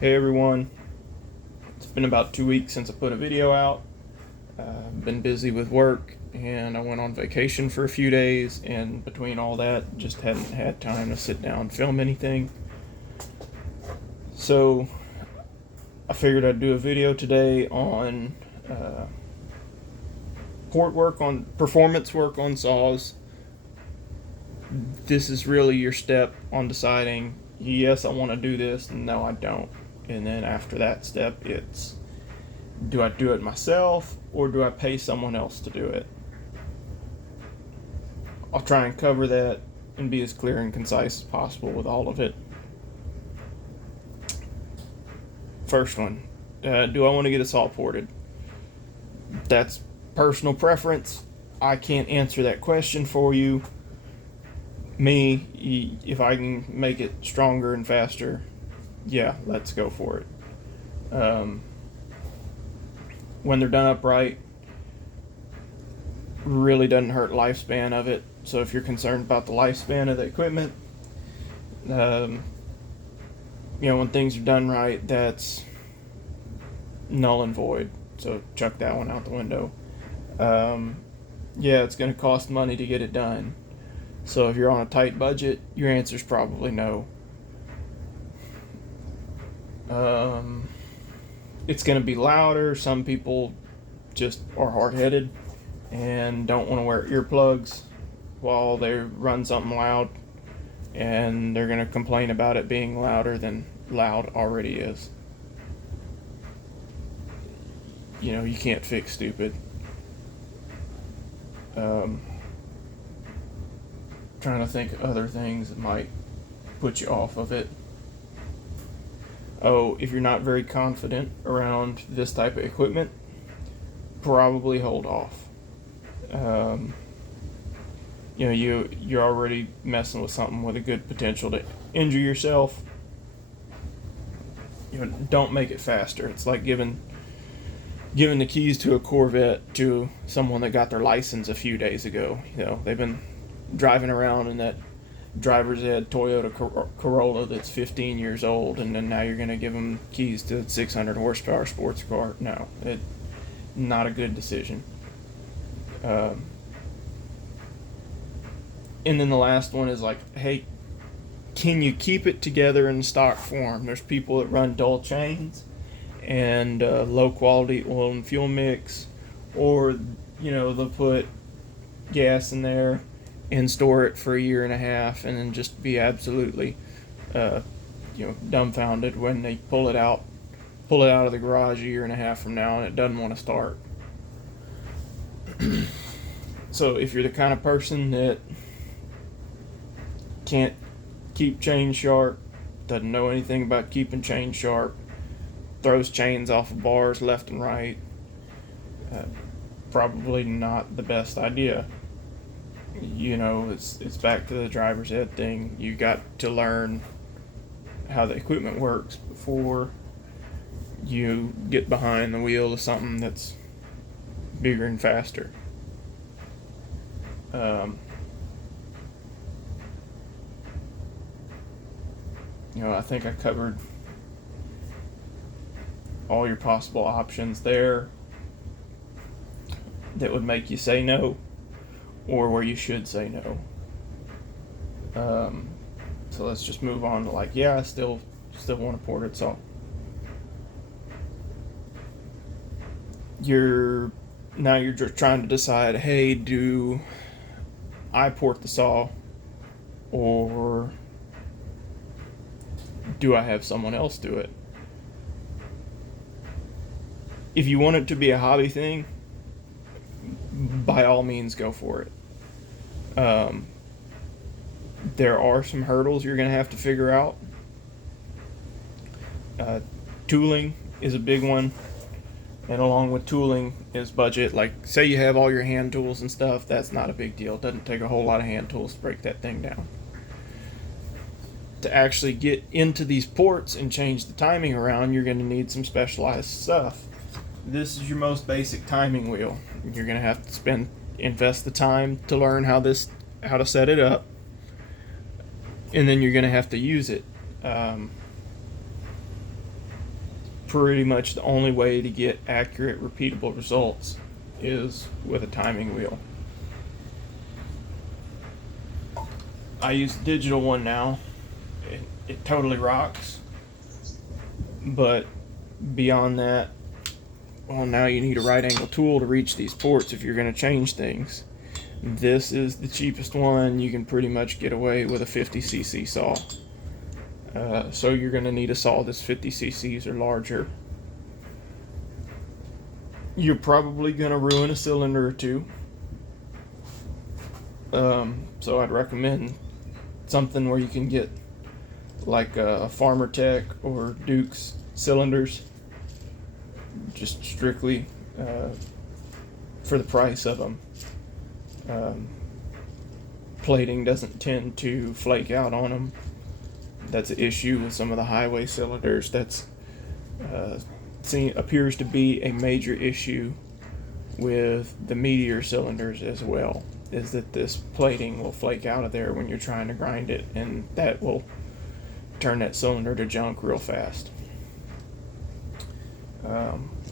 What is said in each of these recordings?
Hey everyone, it's been about 2 weeks since I put a video out. Been busy with work and I went on vacation for a few days, and between all that, just hadn't had time to sit down and film anything. So I figured I'd do a video today on port work, on performance work on saws. This is really your step on deciding, yes, I want to do this, and no, I don't. And then after that step, it's, do I do it myself or do I pay someone else to do it? I'll try and cover that and be as clear and concise as possible with all of it. First one, do I want to get a saw ported? That's personal preference. I can't answer that question for you. If I can make it stronger and faster, yeah, let's go for it. When they're done upright, really doesn't hurt lifespan of it. So if you're concerned about the lifespan of the equipment, when things are done right, that's null and void. So chuck that one out the window. Yeah, it's going to cost money to get it done. So if you're on a tight budget, your answer's probably no. It's going to be louder. Some people just are hard-headed and don't want to wear earplugs while they run something loud, and they're going to complain about it being louder than loud already is. You can't fix stupid. Trying to think of other things that might put you off of it. Oh, if you're not very confident around this type of equipment, probably hold off. You're already messing with something with a good potential to injure yourself. Don't make it faster. It's like giving the keys to a Corvette to someone that got their license a few days ago. They've been driving around in that driver's ed Toyota Corolla that's 15 years old, and then now you're going to give them keys to a 600 horsepower sports car. No, it's not a good decision. And then the last one is like, hey, can you keep it together in stock form? There's people that run dull chains and low quality oil and fuel mix, or they'll put gas in there and store it for a year and a half, and then just be absolutely dumbfounded when they pull it out of the garage a year and a half from now and it doesn't want to start. So if you're the kind of person that can't keep chains sharp, doesn't know anything about keeping chains sharp, throws chains off of bars left and right, probably not the best idea. It's back to the driver's ed thing. You got to learn how the equipment works before you get behind the wheel of something that's bigger and faster. I think I covered all your possible options there that would make you say no, or where you should say no. So let's just move on to I still want to port it saw. You're just trying to decide, hey, do I port the saw or do I have someone else do it? If you want it to be a hobby thing, by all means go for it. There are some hurdles you're going to have to figure out. Tooling is a big one, and along with tooling is budget. Like, say you have all your hand tools and stuff, that's not a big deal. It doesn't take a whole lot of hand tools to break that thing down. To actually get into these ports and change the timing around, you're going to need some specialized stuff. This is your most basic timing wheel. You're going to have to invest the time to learn how to set it up, and then you're going to have to use it. pretty much the only way to get accurate, repeatable results is with a timing wheel. I use the digital one now. It totally rocks. But beyond that, well, now you need a right angle tool to reach these ports if you're going to change things. This is the cheapest one. You can pretty much get away with a 50cc saw. So you're going to need a saw that's 50 cc's or larger. You're probably going to ruin a cylinder or two. So I'd recommend something where you can get like a Farmer Tech or Duke's cylinders, just strictly for the price of them. Plating doesn't tend to flake out on them. That's an issue with some of the highway cylinders. That's appears to be a major issue with the Meteor cylinders as well, is that this plating will flake out of there when you're trying to grind it, and that will turn that cylinder to junk real fast.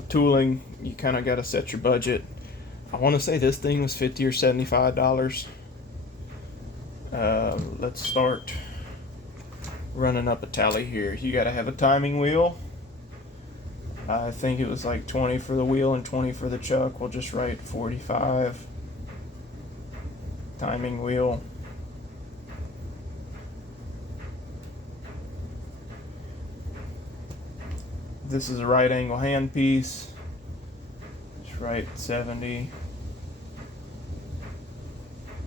Tooling, you kind of got to set your budget. I want to say this thing was $50 or $75. Let's start running up a tally here. You got to have a timing wheel. I think it was like 20 for the wheel and 20 for the chuck. We'll just write 45. Timing wheel. This is a right angle handpiece. Just write 70.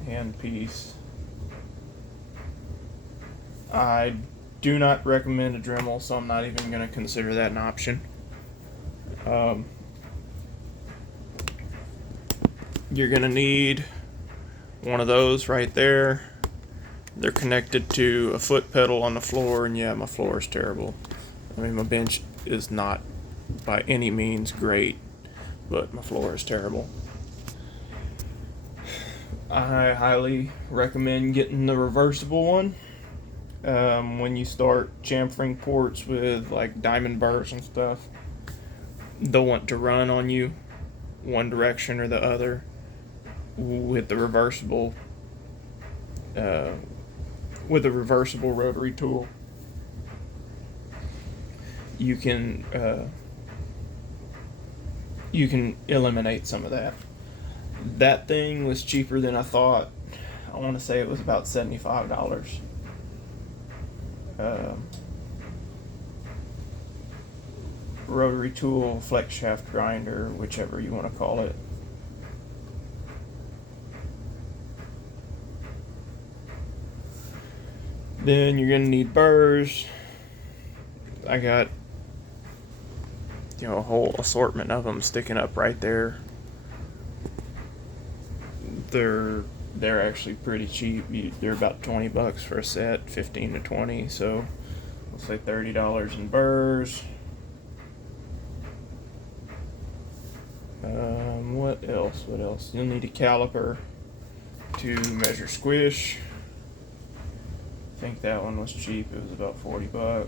Handpiece. I do not recommend a Dremel, so I'm not even going to consider that an option. You're going to need one of those right there. They're connected to a foot pedal on the floor, and yeah, my floor is terrible. I mean, my bench is not by any means great, but my floor is terrible. I highly recommend getting the reversible one. When you start chamfering ports with like diamond burrs and stuff, they'll want to run on you one direction or the other. With the reversible rotary tool, you can eliminate some of that. That thing was cheaper than I thought. I want to say it was about $75. Rotary tool, flex shaft grinder, whichever you want to call it. Then you're going to need burrs. I got, a whole assortment of them sticking up right there. They're actually pretty cheap. They're about $20 for a set, 15 to 20. So let's say $30 in burrs. What else? You'll need a caliper to measure squish. I think that one was cheap. It was about $40.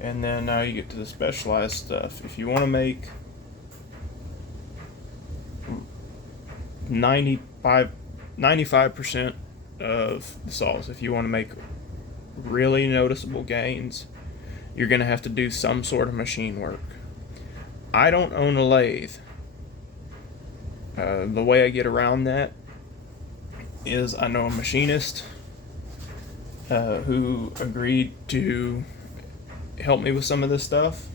And then now you get to the specialized stuff. If you want to make 95% of the saws, if you want to make really noticeable gains, you're going to have to do some sort of machine work. I don't own a lathe. The way I get around that is I know a machinist who agreed to help me with some of this stuff.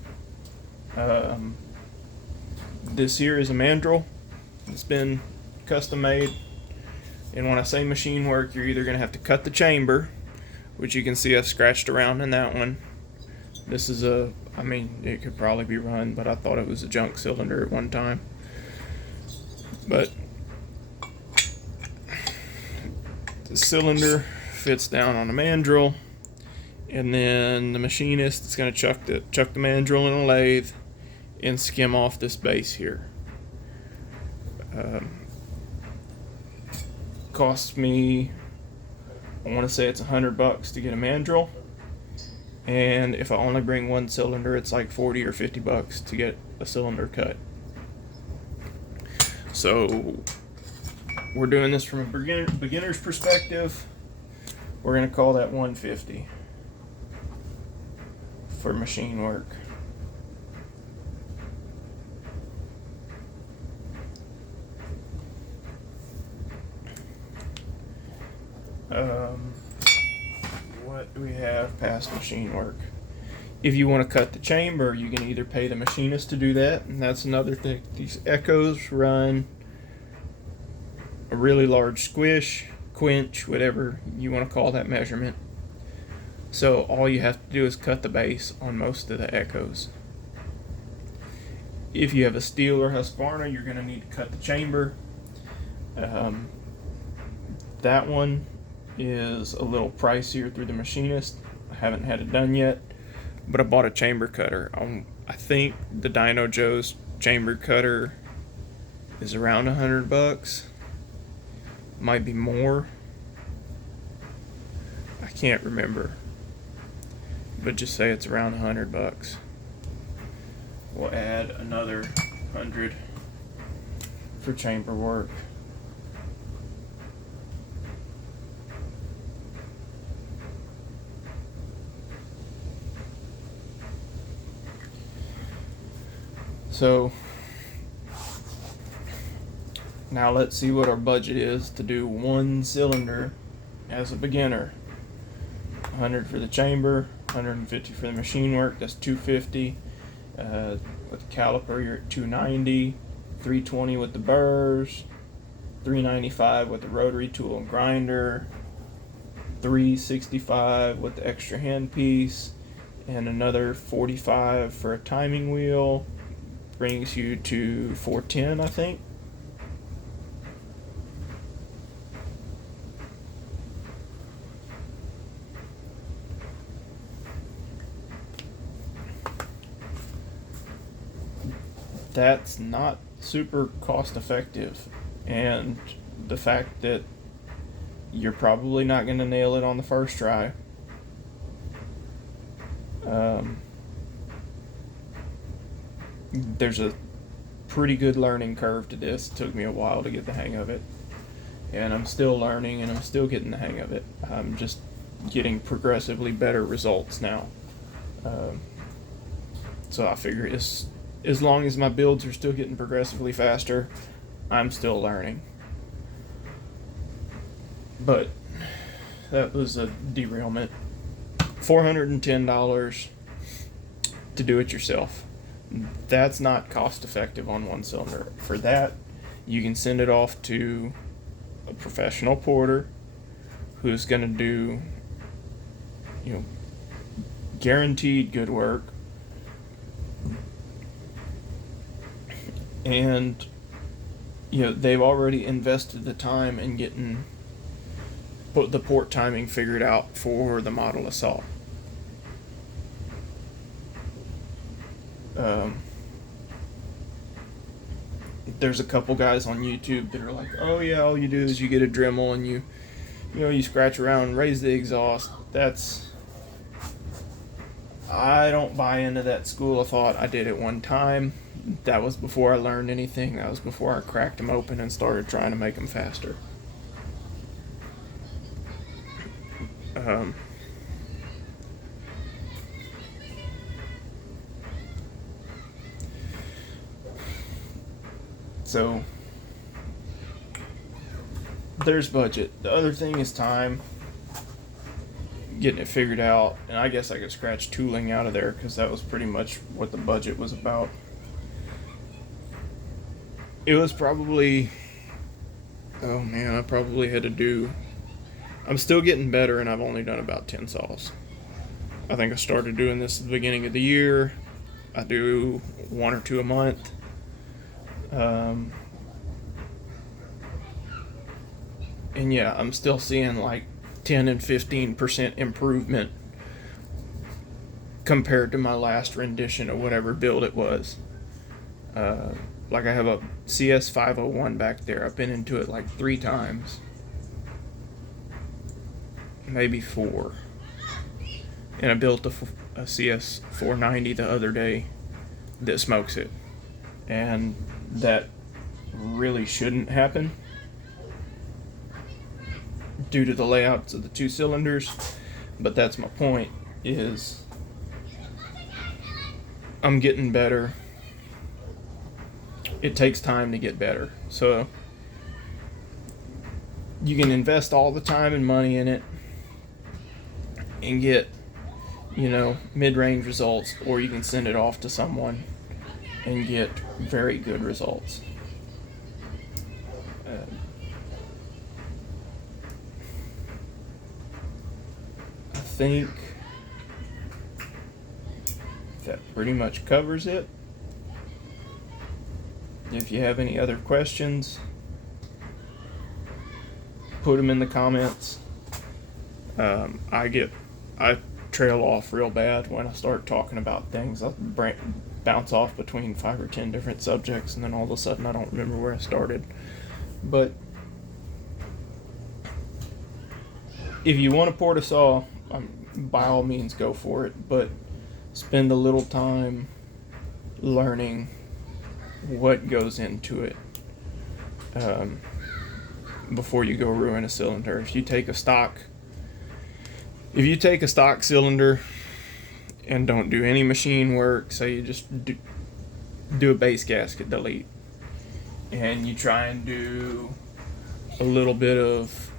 This here is a mandrel. It's been custom made. And when I say machine work, you're either going to have to cut the chamber, which you can see I've scratched around in that one. This is it could probably be run, but I thought it was a junk cylinder at one time. But the cylinder fits down on the mandrel, and then the machinist is going to chuck the mandrel in a lathe and skim off this base here. Costs me, I want to say it's $100 to get a mandrel, And if I only bring one cylinder, it's like 40 or 50 bucks to get a cylinder cut. So we're doing this from a beginner's perspective. We're going to call that 150 for machine work. What do we have past machine work? If you want to cut the chamber, you can either pay the machinist to do that, and that's another thing. These Echoes run a really large squish, quench, whatever you want to call that measurement. So all you have to do is cut the base on most of the Echoes. If you have a Stihl or Husqvarna, you're going to need to cut the chamber. That one is a little pricier through the machinist. I haven't had it done yet, but I bought a chamber cutter. I think the Dino Joe's chamber cutter is around $100. Might be more. I can't remember, but just say it's around $100. We'll add another 100 for chamber work. So now let's see what our budget is to do one cylinder as a beginner. 100 for the chamber, 150 for the machine work, that's 250. With the caliper, you're at 290, 320 with the burrs, 395 with the rotary tool and grinder, 365 with the extra handpiece, and another 45 for a timing wheel. Brings you to 410, I think. That's not super cost effective, and the fact that you're probably not going to nail it on the first try. There's a pretty good learning curve to this. It took me a while to get the hang of it, and I'm still learning and I'm still getting the hang of it. I'm just getting progressively better results now. So I figure as long as my builds are still getting progressively faster, I'm still learning. But that was a derailment. $410 to do it yourself. That's not cost effective on one cylinder. For that, you can send it off to a professional porter who's going to do, guaranteed good work. And, they've already invested the time in getting the port timing figured out for the Model Assault. There's a couple guys on YouTube that are like, oh yeah, all you do is you get a Dremel and you scratch around and raise the exhaust. I don't buy into that school of thought. I did it one time. That was before I learned anything. That was before I cracked them open and started trying to make them faster. So there's budget. The other thing is time. Getting it figured out, and I guess I could scratch tooling out of there because that was pretty much what the budget was about. It was probably, I probably had to do, I'm still getting better, and I've only done about 10 saws. I think I started doing this at the beginning of the year. I do 1 or 2 a month. And yeah, I'm still seeing like 10 and 15% improvement compared to my last rendition of whatever build it was. Like I have a CS501 back there. I've been into it like 3 times. Maybe 4. and I built a CS 490 the other day that smokes it, and that really shouldn't happen due to the layouts of the two cylinders. But that's my point, is I'm getting better. It takes time to get better. So you can invest all the time and money in it and get, mid-range results, or you can send it off to someone and get very good results. I think that pretty much covers it. If you have any other questions, put them in the comments. I trail off real bad when I start talking about things. I bounce off between 5 or 10 different subjects, and then all of a sudden I don't remember where I started. But if you want to portasaw, by all means go for it, but spend a little time learning what goes into it before you go ruin a cylinder. If you take a stock cylinder and don't do any machine work, say you just do a base gasket delete, and you try and do a little bit of,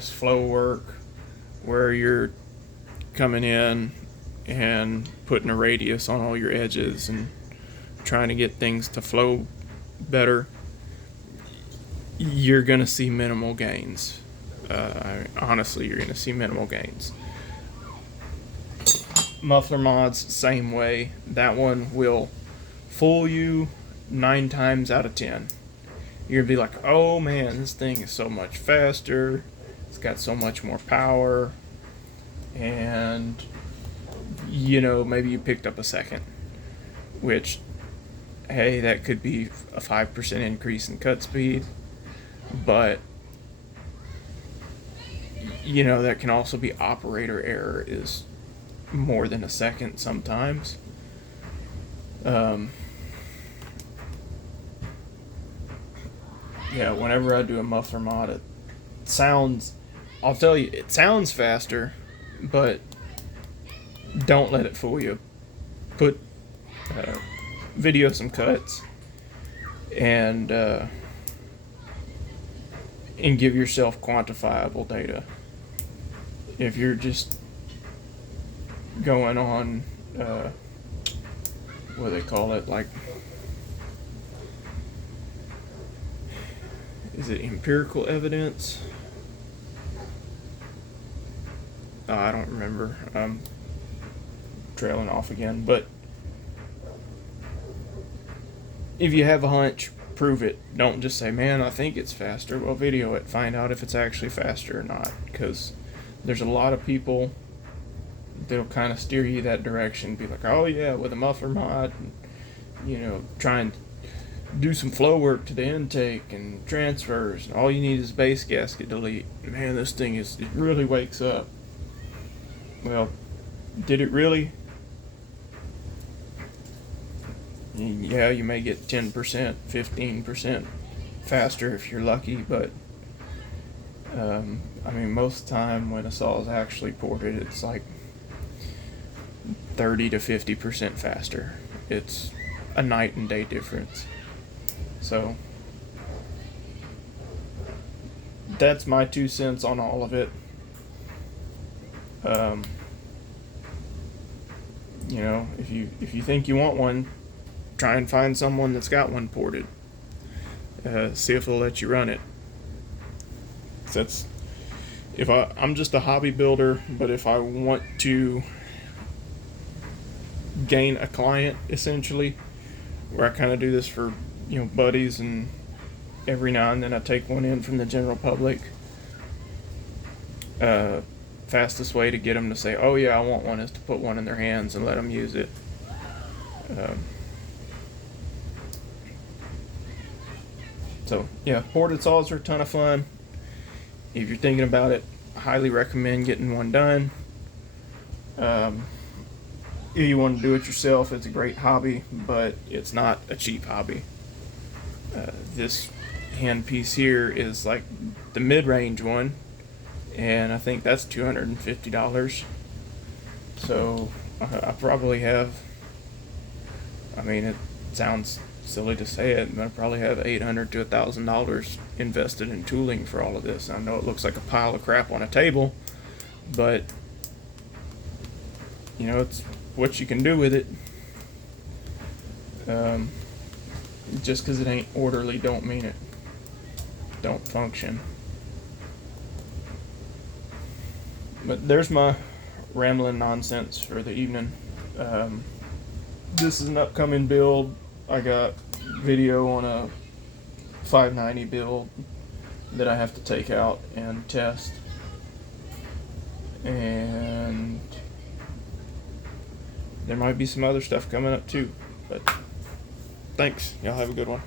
flow work where you're coming in and putting a radius on all your edges and trying to get things to flow better, you're going to see minimal gains. Honestly, you're going to see minimal gains. Muffler mods, same way. That one will fool you 9 times out of 10. You're going to be like, oh man, this thing is so much faster. It's got so much more power. And, maybe you picked up a second. Which, hey, that could be a 5% increase in cut speed. But, that can also be operator error is more than a second sometimes. Whenever I do a muffler mod, it sounds faster, but don't let it fool you. Put video some cuts and give yourself quantifiable data. If you're just going on what do they call it, like, is it empirical evidence? I don't remember. I'm trailing off again. But if you have a hunch, prove it. Don't just say, man, I think it's faster. Well, video it. Find out if it's actually faster or not. Because there's a lot of people that'll kind of steer you that direction. Be like, oh yeah, with a muffler mod, and, try and do some flow work to the intake and transfers, and all you need is base gasket delete. Man, this thing it really wakes up. Well, did it really? Yeah, you may get 10%, 15% faster if you're lucky, but most of the time when a saw is actually ported, it's like 30 to 50% faster. It's a night and day difference. So that's my 2 cents on all of it. If you think you want one, try and find someone that's got one ported. See if they'll let you run it. I'm just a hobby builder, but if I want to gain a client, essentially, where I kind of do this for buddies, and every now and then I take one in from the general public, fastest way to get them to say, oh yeah, I want one, is to put one in their hands and let them use it. Ported saws are a ton of fun. If you're thinking about it, I highly recommend getting one done. If you want to do it yourself, it's a great hobby, but it's not a cheap hobby. This handpiece here is like the mid-range one, and I think that's $250. So I probably have, I mean, it sounds silly to say it, but I probably have $800 to $1,000 invested in tooling for all of this. I know it looks like a pile of crap on a table, but you know, it's what you can do with it. Just because it ain't orderly don't mean it don't function. But there's my rambling nonsense for the evening. This is an upcoming build. I got video on a 590 build that I have to take out and test. And there might be some other stuff coming up too. But thanks. Y'all have a good one.